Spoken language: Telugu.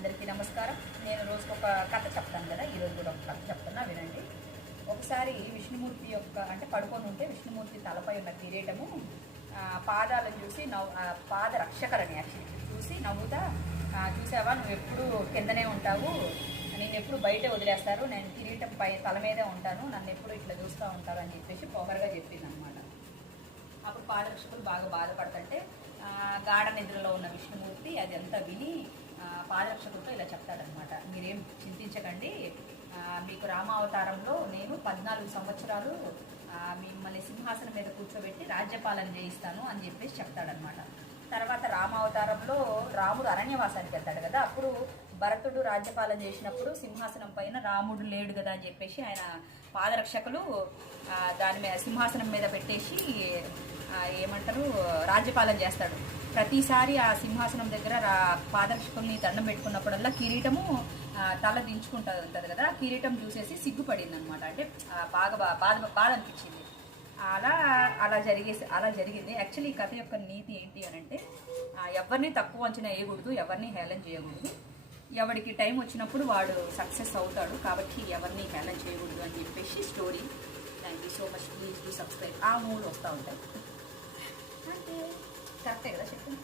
అందరికీ నమస్కారం. నేను రోజుకు ఒక కథ చెప్తాను కదా, ఈరోజు కూడా ఒక కథ చెప్తున్నా, వినండి. ఒకసారి విష్ణుమూర్తి యొక్క అంటే పడుకొని ఉంటే విష్ణుమూర్తి తలపై ఉన్న కిరీటము పాదాలను చూసి పాద రక్షకరని యాక్చువల్లీ చూసి నవ్వుతా, చూసావా నువ్వు ఎప్పుడు కిందనే ఉంటావు, నేను ఎప్పుడు బయట వదిలేస్తారు, నేను కిరీటం పై తల మీదే ఉంటాను, నన్ను ఎప్పుడు ఇట్లా చూస్తూ ఉంటారు అని చెప్పేసి పొగరగా చెప్పింది అనమాట. అప్పుడు పాదరక్షకులు బాగా బాధపడుతుంటే గాఢ నిద్రలో ఉన్న విష్ణుమూర్తి అది అంతా విని పాదరక్షకులతో ఇలా చెప్తాడనమాట. మీరేం చింతించకండి, మీకు రామావతారంలో నేను 14 సంవత్సరాలు మిమ్మల్ని సింహాసనం మీద కూర్చోబెట్టి రాజ్యపాలన చేయిస్తాను అని చెప్పేసి చెప్తాడనమాట. తర్వాత రామావతారంలో రాముడు అరణ్యవాసానికి వెళ్తాడు కదా, అప్పుడు భరతుడు రాజ్యపాలన చేసినప్పుడు సింహాసనం పైన రాముడు లేడు కదా అని చెప్పేసి ఆయన పాదరక్షకులు దాని మీద సింహాసనం మీద పెట్టేసి ఏమంటారు రాజ్యపాలన చేస్తాడు. ప్రతిసారి ఆ సింహాసనం దగ్గర పాదరక్షకుల్ని దండం పెట్టుకున్నప్పుడల్లా కిరీటము తల దించుకుంటూ ఉంటుంది కదా, కిరీటం చూసేసి సిగ్గుపడింది అనమాట. అంటే బాగా బాధ అనిపించింది. అలా జరిగింది. యాక్చువల్లీ ఈ కథ యొక్క నీతి ఏంటి అని అంటే, ఎవరిని తక్కువ అంచనా వేయకూడదు, ఎవరిని హేళన చేయకూడదు. ఎవరికి టైం వచ్చినప్పుడు వాడు సక్సెస్ అవుతాడు, కాబట్టి ఎవరిని హేళన చేయకూడదు అని చెప్పేసి story. Thank you so much. Please do subscribe. ఆ మూడు వస్తూ ఉంటాయి. అంటే కరెక్టే కదా చెప్పండి.